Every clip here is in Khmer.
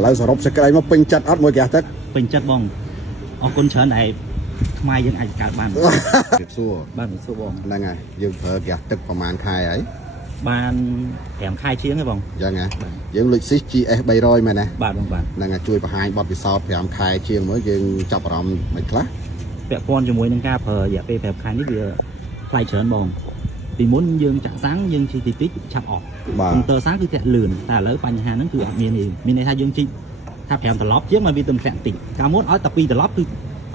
Lấy sờ rộp sẽ cái mà pin chặt ớt mùi kẹt tất. Pin chặt bong. Ở con chở này mai dân ai cả bàn. Việc xua. Bàn việc xua bong. Đây ngày dân thợ kẹt tứcประมาณ khai ấy. Bàn kèm khai chiếng cái bong. Dạ ngày. Dân lịch sĩ chi bay rồi mà nè. Bàn bong bàn. Đây ngày chui vào hai bọt bị sọt kèm khai chiêng mới dân chọc vào rộng mệt lắm. ពាក់ព័ន្ធជាមួយនឹងការប្រើរយៈពេល5ខែនេះវាថ្លៃច្រើនបងពីមុនយើងចាក់សាំងយើងជីតិចតិចឆាប់អស់កុំព្យូទ័រសាំងគឺតែលឿនតែឥឡូវបញ្ហាហ្នឹងគឺអត់មានទេមានន័យថាយើងជីថា5ត្រឡប់ជាងមកវាទៅធ្លាក់តិចកាលមុនឲ្យតែ2ត្រឡប់គឺ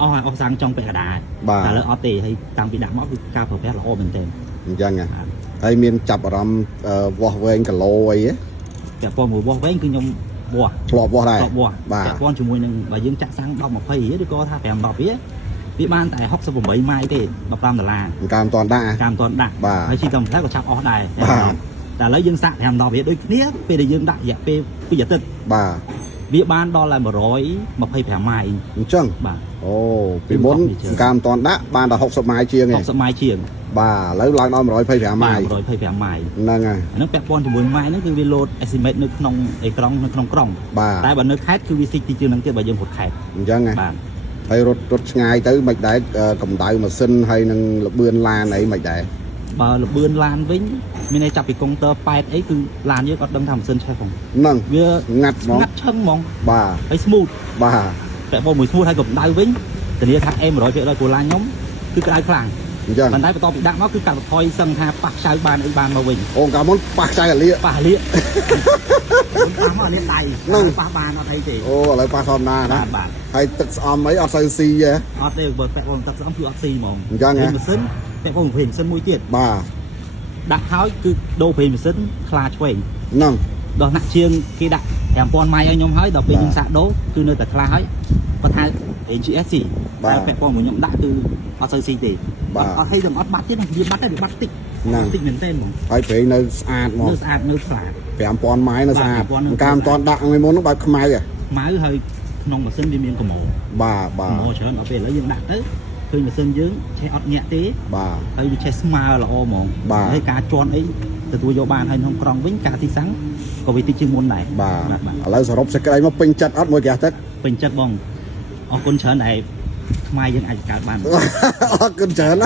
អស់សាំងចុងពាក់កណ្ដាលតែឥឡូវអត់ទេហើយតាំងពីដាក់មកគឺការប្រើប្រាស់ល្អមែនទែនអញ្ចឹងហើយមានចាប់អារម្មណ៍វាស់វែងគីឡូអីទេពាក់ព័ន្ធមួយវាស់វែងគឺខ្ញុំវាស់ធ្លាប់វាស់ដែរពាក់ព័ន្ធជាមួយនឹងបើយើងចាក់សាំង10 20រៀលឬក៏ថា5 10រៀលវាបានតែ68ម៉ាយទេ$15ការមិនតាន់ដាក់ហើយជីកំផ្លែក៏ចាប់អស់ដែរតែឥឡូវយើងសាក់5 10រៀលដូចគ្នាពេលដែលយើងដាក់រយៈពេល2អាទិត្យវាបានដល់តែ125ម៉ាយអញ្ចឹងអូពីមុនការមិនតាន់ដាក់បានតែ60ម៉ាយជាងឯង60ម៉ាយជាងឥឡូវឡើងដល់125ម៉ាយ125ម៉ាយហ្នឹងហើយហ្នឹងពាក់ព័ន្ធជាមួយម៉ាយហ្នឹងគឺវា load estimate នៅក្នុងអេក្រង់នៅក្នុងក្រុងតែបើនៅខេត្តគឺវាស៊ីទីជាងហ្នឹងទៀតបើយើងរត់ខេត្តអញ្ចឹងបាទហើយរត់ឆ្ងាយទៅមិនដែរកម្ដៅម៉ាស៊ីនហើយនឹងលបឿនឡានអីមិនដែរបើលបឿនឡានវិញមានន័យចាប់ពីកុងទ័រ8អីគឺឡានយើងអត់ដឹងថាម៉ាស៊ីនឆេះផងហ្នឹងវាងាត់ហ្មងងាត់ឈឹងហ្មងហើយ smooth តែបើមួយ smooth ហើយកម្ដៅវិញធានាថា 100% ព្រោះឡានខ្ញុំគឺក្ដៅខ្លាំងអញ្ចឹងប៉ុន្តែបន្ទាប់ពីដាក់មកគឺកាត់បន្ថយសឹងថាប៉ះខ្ចៅបានអីបានមកវិញអូកាលមុនប៉ះខ្ចៅអាលៀកប៉ះអាលៀកប៉ះមកអាលៀកដៃប៉ះបានអត់អីទេអូឥឡូវប៉ះធម្មតាណាហើយទឹកស្អំអីអត់សូវស៊ីទេអត់ទេបើពាក់ព័ន្ធទឹកស្អំគឺអត់ស៊ីហ្មងអញ្ចឹងម៉ាស៊ីនពាក់ព័ន្ធប្រេងម៉ាស៊ីនមួយទៀតដាក់ហើយគឺដូរប្រេងម៉ាស៊ីនខ្លាឆ្វេងហ្នឹងដោះណាក់ជាងគេដាក់5000ម៉ាយឲ្យខ្ញុំហើយដល់ពេលខ្ញុំសាកដូរគឺនៅតែខ្លាហើយគាត់ថា GSC តែពាក់ព័ន្ធមួយខ្ញុំដាក់គឺអត់សូវស៊ីទេអត់ឲ្យទាំងអត់បាត់ទេវាបាត់តែវាបាត់តិចមែនទេហ្មងហើយប្រេងនៅស្អាតហ្មងនៅស្អាតនៅស្អាត5000ម៉ាយនៅស្អាតការមិនតាន់ដាក់ថ្ងៃមុននោះបែបខ្មៅខ្មៅហើយក្នុងម៉ាស៊ីនវាមានកម្រកម្រច្រើនដល់ពេលឥឡូវយើងដាក់ទៅឃើញម៉ាស៊ីនយើងឆេះអត់ញាក់ទេហើយវាឆេះស្មើល្អហ្មងហើយការជន់អីទទួលយកបានហើយក្នុងក្រុងវិញការទីសាំងក៏វាតិចជាងមុនដែរឥឡូវសរុបសេចក្តីមកពេញចិត្តអត់មួយកះទឹកពេញចិត្តបងអរគុណច្រើនដែលខ្មែរយើងអាចកើតបានអរគុណច្រើន